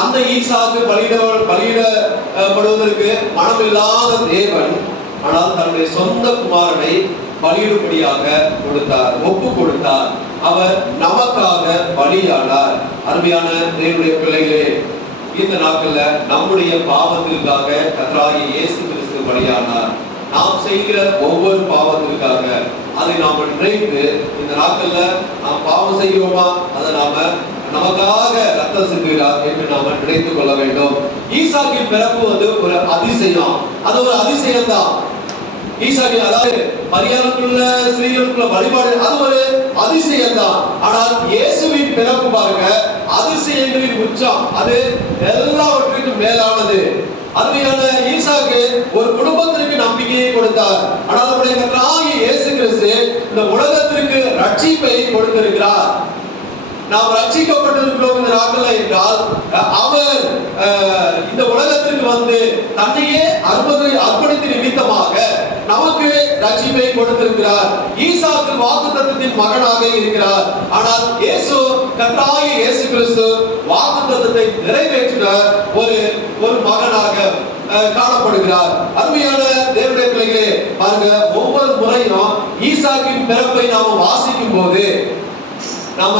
அந்த ஈசாக்கு பலியிடப்படுவதற்கு மனமில்லாத தேவன் ஆனால் தன்னுடைய சொந்த குமாரனை பலியிடும்படியாக கொடுத்தார், ஒப்பு கொடுத்தார். அவர் நமக்காக பலியானார். அருமையான தேவனுடைய பிள்ளைகளே, இந்த நாட்கள்ல நம்முடைய பாவத்திற்காக கர்த்தராகிய இயேசு கிறிஸ்து பலியானார். நாம் செய்கிற ஒவ்வொரு பாவத்திற்காக அதை நாம் நினைத்து, இந்த நாட்கள்ல நாம் பாவம் செய்கிறோமா, அதை நமக்காக ரத்தம் சிந்துகிறார் என்று நாம நினைத்துக் கொள்ள வேண்டும். ஈசாக்கின் பிறப்பு ஒரு அதிசயம். அது ஒரு அதிசயம் தான். ஈசாக்கி, அதாவது மரியாதைக்குள்ள ஸ்திரீகளுக்குள்ள வழிபாடு, அது ஒரு அதிசயம் தான். ஆனால் இயேசுவின் பிறப்பு பாருங்க, அதிசயங்களின் உச்சம். அது எல்லாவற்றுக்கும் மேலானது. அருமையான ஈசாக்கு ஒரு குடும்பத்திற்கு நம்பிக்கையை கொடுத்தார். ஆனால் நம்முடைய கர்த்தராகிய இயேசு கிறிஸ்து இந்த உலகத்திற்கு ரட்சிப்பை கொடுத்திருக்கிறார். நாம் ரட்சிக்கப்பட்டிருக்கிறோம் இந்த நாட்கள் என்றால் அவர் இந்த உலகத்திற்கு வந்து தன்னையே அர்ப்பணித்த நிமித்தமாக நமக்கு ரட்சிப்பை கொடுத்திருக்கிறார். ஈசாக்கு வாக்குத்தத்தத்தின் மகனாக இருக்கிறார். ஆனால் கர்த்தராகிய இயேசு கிறிஸ்து வாக்குத்தத்தத்தை நிறைவேற்றின ஒரு மகனாக காணப்படுகிறார். அருமையான தேவனுடைய பிள்ளைகளே, பாருங்க, ஒவ்வொரு முறையும் ஈசாக்கின் பிறப்பை நாம வாசிக்கும் போது, நம்ம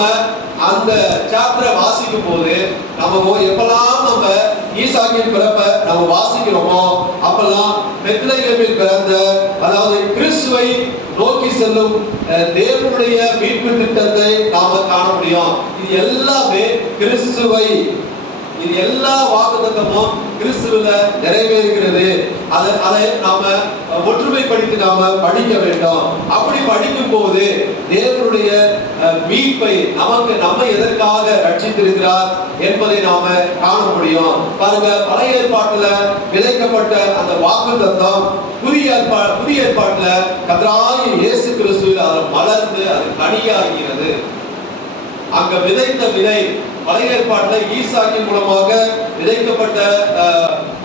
அந்த சாப்டரை வாசிக்கும் போது நம்ம எப்பெல்லாம் நம்ம ஈசாக்கின் பிறப்பை நம்ம வாசிக்கிறோமோ அப்பெல்லாம் பெத்லகேமில் பிறந்த, அதாவது கிறிஸ்துவை நோக்கி செல்லும் தேவனுடைய மீட்பு திட்டத்தை நாம காண முடியும். இது எல்லாமே கிறிஸ்துவை, இது எல்லா வாக்குத்தத்தமும் கிறிஸ்துவில நிறைவேறுகிறது. அதை நாம ஒற்றுமைப்படுத்தி நாம படிக்க வேண்டும். அப்படி படிக்கும் போது தேவனுடைய மீட்பை நம்ம எதற்காக ரட்சித்திருக்கிறார் என்பதை நாம காண முடியும். பாருங்க, பழைய ஏற்பாட்டுல விதைக்கப்பட்ட அந்த வாக்குத்தத்தம் புதிய ஏற்பாட்டுல கர்த்தராகிய இயேசு கிறிஸ்துவில் அது மலர்ந்து அது கனியாகிறது. அங்க விதைத்த விதை பழைய ஏற்பாட்டுல ஈசாக்கின் மூலமாக விதைக்கப்பட்ட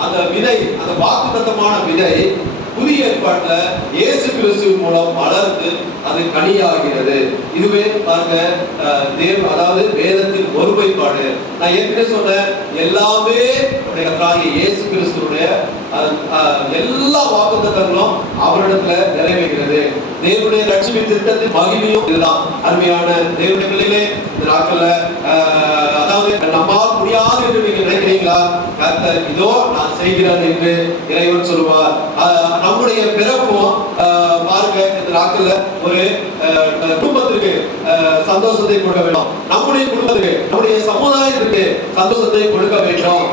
அந்த விதை, அந்த வாக்குத்தத்தமான விதை புதிய ஏற்பாட்டுல இயேசு கிறிஸ்துவின் மூலம் வளர்ந்து அது கனியாகிறது. இதுவே பாருங்க அதாவது வேதத்தின் ஒருமைப்பாடு. நான் ஏற்கனவே சொன்னேன், எல்லாமே இயேசு கிறிஸ்துடைய எல்லா வாக்குத்தத்தங்களும் அவரிடத்துல நிறைவேறுகிறது. தேவனுடைய ரட்சிப்பின் திட்டத்தின் மகிமையும் இதுதான். அருமையான தேவனுடைய பிள்ளைகளே, இந்த நாட்கள்ல அதாவது நம்மால் முடியாது என்று நீங்க நினைக்கிறீங்களா? கர்த்தர் இதோ நான் செய்கிறேன் என்று இறைவன் சொல்லுவார். நம்முடைய பிறப்பும் பாருங்க, இந்த நாட்கள்ல ஒரு குடும்பத்திற்கு சந்தோஷத்தை கொடுக்க வேண்டும். நம்முடைய குடும்பத்துக்கு, நம்முடைய சமுதாயத்துக்கு சந்தோஷத்தை கொடுக்க வேண்டும்.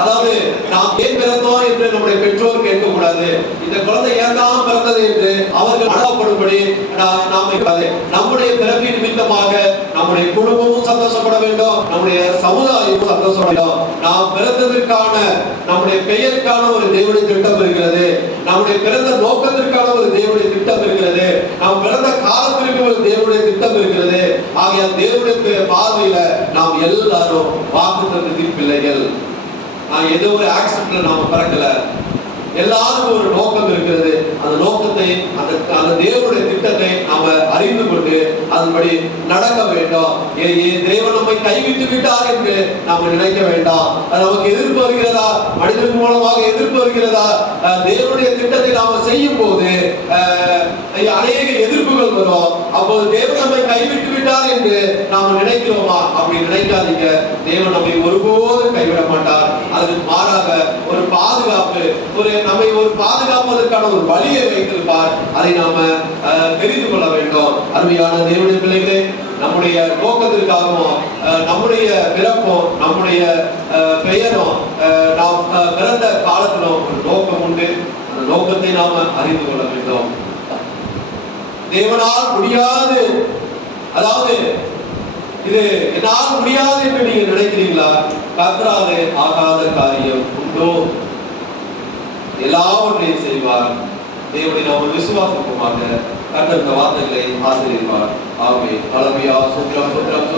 அதாவது நாம் ஏன் பிறந்தோம் என்று நம்முடைய பெற்றோர் கேட்க கூடாது. இந்த குழந்தை ஏன் தான் பிறந்தது என்று அவர்கள் அனுபவப்படும்படி நாம் நம்முடைய பிறப்பின் நிமித்தமாக நம்முடைய குடும்பமும் சந்தோஷப்பட வேண்டும், நம்முடைய சமுதாயமும் சந்தோஷப்பட வேண்டும். நாம் பிறந்ததற்கான, நம்முடைய பெயருக்கான ஒரு தேவனுடைய திட்டம் இருக்கிறது. நம்முடைய பிறந்த நோக்கத்திற்கான ஒரு தேவனுடைய திட்டம் இருக்கிறது. நாம் பிறந்த காலத்திற்கு ஒரு தேவனுடைய திட்டம் இருக்கிறது. ஆகையால் தேவனுடைய பார்வையில நாம் எல்லாரும் வாக்குத்தத்தத்தின் பிள்ளைகள். ஏதோ ஒரு ஆக்சிடென்ட்ல நாம பிறக்கல. எல்லாருக்கும் ஒரு நோக்கம் இருக்கிறது. அந்த நோக்கத்தை, அந்த தேவனுடைய திட்டத்தை நாம அறிந்து கொண்டு அதன்படி நடக்க வேண்டும். தேவன் நம்மை கைவிட்டு விட்டார் என்று நாம நினைக்க வேண்டாம். அது நமக்கு எதிர்ப்பு வருகிறதா, மனிதன் மூலமாக எதிர்ப்பு வருகிறதா? தேவனுடைய திட்டத்தை நாம செய்யும் போது அநேக எதிர்ப்புகள் வரும். அப்போது தேவன் நம்மை கைவிட்டு விட்டார் என்று நாம நினைக்கிறோமா? அப்படி நினைக்காதீங்க. தேவன் நம்மை ஒருபோதும் கைவிட மாட்டார். அதற்கு மாறாக ஒரு பாதுகாப்பு, நம்மை ஒரு பாதுகாப்பதற்கான ஒரு வழியை வைத்திருப்பார். அதை நாம தெரிந்து கொள்ள வேண்டும். அருமையான தேவனுடைய பிள்ளைகளே, நம்முடைய நோக்கத்திற்காகவும், நம்முடைய பிறப்பும், நம்முடைய பெயரும், நாம் பிறந்த காலத்திலும் ஒரு நோக்கம் உண்டு. அந்த நோக்கத்தை நாம அறிந்து கொள்ள வேண்டும். தேவனால் முடியாது, அதாவது இது என்னால் முடியாது என்று நீங்க நினைக்கிறீங்களா? கர்த்தராலே ஆகாத காரியம் உண்டோ? எல்லாவற்றையும் செய்வார். தேவனை நாம் விசுவாசிப்போமாக. கர்த்தர் இந்த வார்த்தைகளை ஆசீர்வதிப்பார். ஆமென். ஹல்லேலூயா. ஸ்தோத்திரம், ஸ்தோத்திரம்.